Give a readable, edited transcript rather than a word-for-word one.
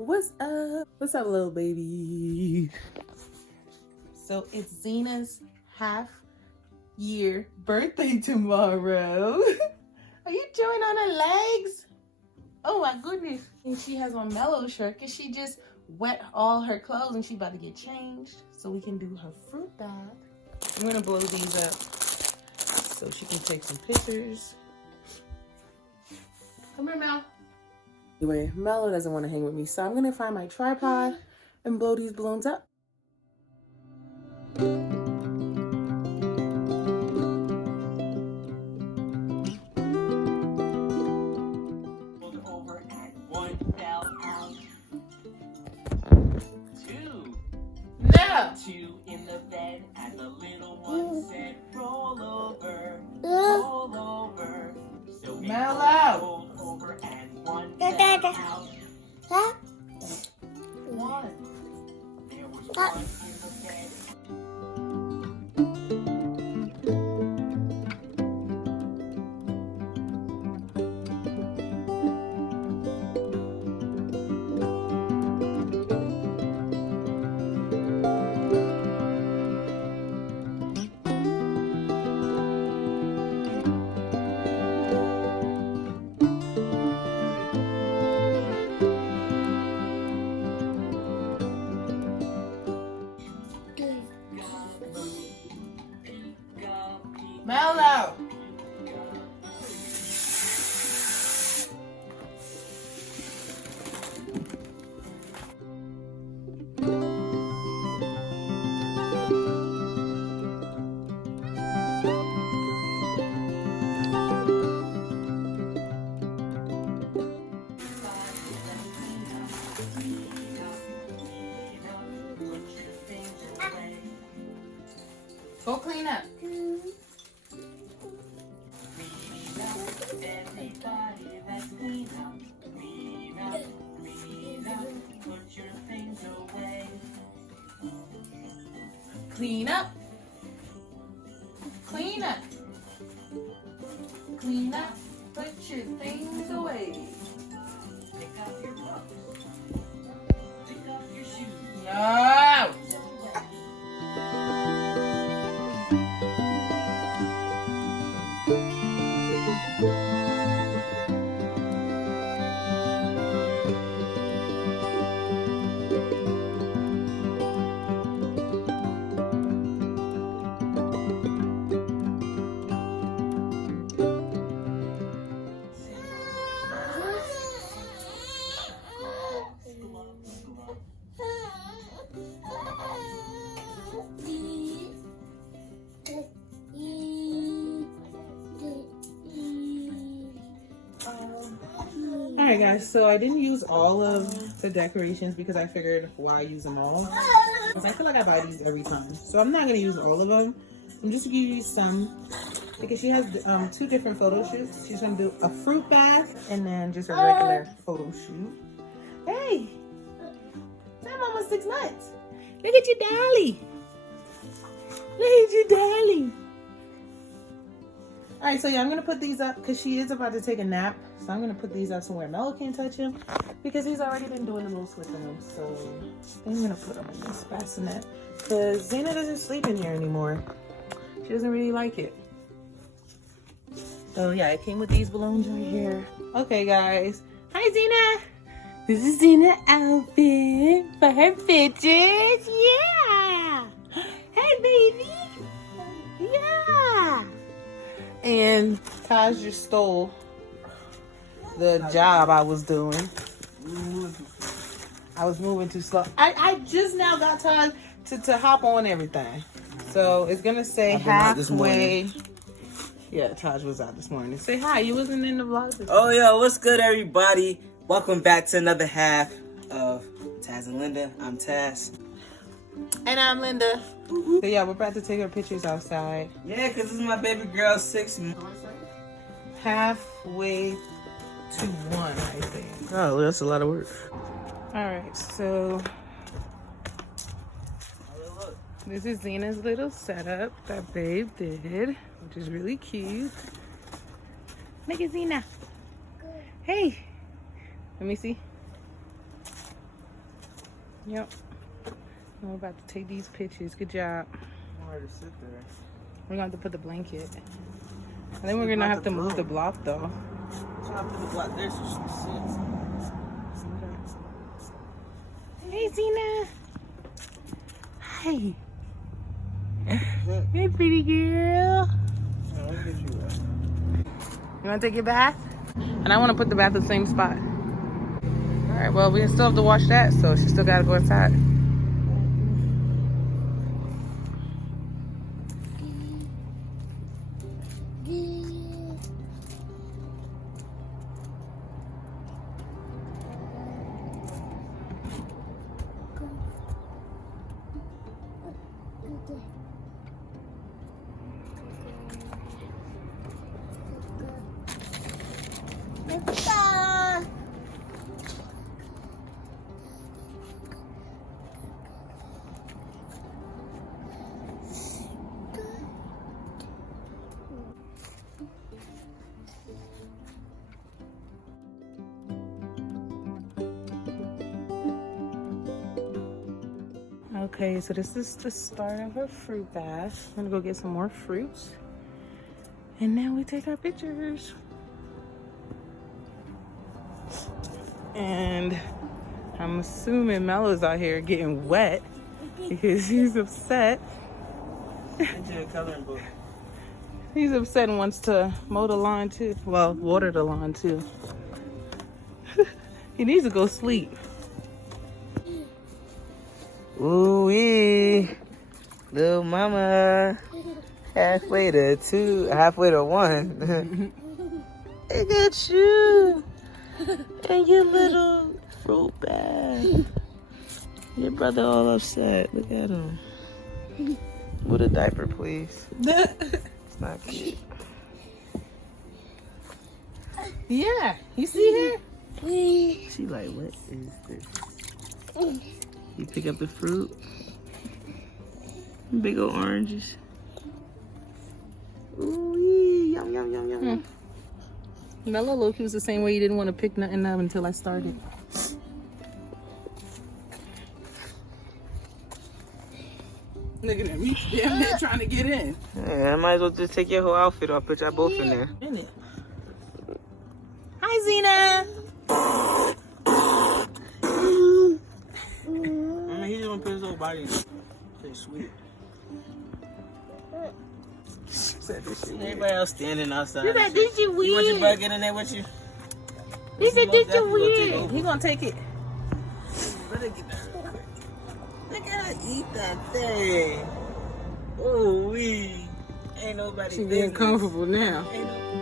What's up? What's up, little baby? So it's Zena's half-year birthday tomorrow. Are you chewing on her legs? Oh my goodness. And she has on Mellow shirt because she just wet all her clothes and she about to get changed so we can do her fruit bath. I'm gonna blow these up so she can take some pictures. Come here, Mel. Anyway, Mello doesn't want to hang with me, so I'm gonna find my tripod and blow these balloons up. Over and one fell out. Two. No! Two in the bed and the little one said, roll over, roll over. So we rolled over and one fell out. One. There was one in the bed. Mello! Go clean up. Everybody, let's clean up, clean up, clean up. Put your things away. Clean up. Clean up. Clean up. Put your things away. Pick up your books. Pick up your shoes. No! Alright guys, so I didn't use all of the decorations because I figured why use them all? Because I feel like I buy these every time. So I'm not going to use all of them. I'm just going to use some because she has two different photo shoots. She's going to do a fruit bath and then just a regular photo shoot. Hey! I'm almost 6 months. Look at your dolly. Look at your dolly. Alright, so yeah, I'm going to put these up because she is about to take a nap. So I'm going to put these up somewhere Mello can't touch him because he's already been doing the most with them. So I'm going to put them in this bassinet because Zena doesn't sleep in here anymore. She doesn't really like it. So yeah, it came with these balloons right here. Okay, guys. Hi, Zena. This is Zena's outfit for her pictures. Yeah. Hey, baby. Yeah. And Taj just stole the job I was doing. I was moving too slow. I just now got time to hop on everything. So it's gonna say halfway. Yeah, Taj was out this morning. Say hi. You wasn't in the vlog this Oh, yo, what's good, everybody? Welcome back to another half of Taz and Linda. I'm Taz. And I'm Linda. So yeah, we're about to take our pictures outside. Yeah, because this is my baby girl, 6 months. Halfway to 1, I think. Oh, that's a lot of work. Alright, so this is Zena's little setup that Babe did, which is really cute. Look at Zena. Hey, let me see. Yep. We're about to take these pictures. Good job. Where to sit there? We're gonna have to put the blanket. I think we're gonna have to move the block though. So I put the block there so she can sit. Hey, Zena. Hi. Hey, pretty girl. You want to take your bath? And I want to put the bath in the same spot. All right, well, we still have to wash that, so she still got to go inside. Okay, so this is the start of our fruit bath. I'm gonna go get some more fruits. And now we take our pictures. And I'm assuming Melo's out here getting wet because he's upset. Into a coloring book. He's upset and wants to mow the lawn too. Well, water the lawn too. He needs to go sleep. Ooh-wee. Little mama. Halfway to one. Look at you. And your little fruit bag. Your brother all upset. Look at him. With a diaper, please. It's not cute. Yeah, you see her? She like, what is this? You pick up the fruit. Big old oranges. Ooh, yum, yum, yum, yum. Melo look, he was the same way. He didn't want to pick nothing up until I started. Look at him. He's damn near trying to get in. Yeah, I might as well just take your whole outfit off. Put y'all both in there. Hi, Zena. I mean, he just want to put his whole body in. Say sweet. Said this shit. Everybody else standing outside. You said this shit weird. You want your brother get in there with you? He said this shit weird. He gonna take it. Let her get that real quick. Look at her eat that thing. Ooh wee. Ain't nobody. She getting comfortable now. Ain't no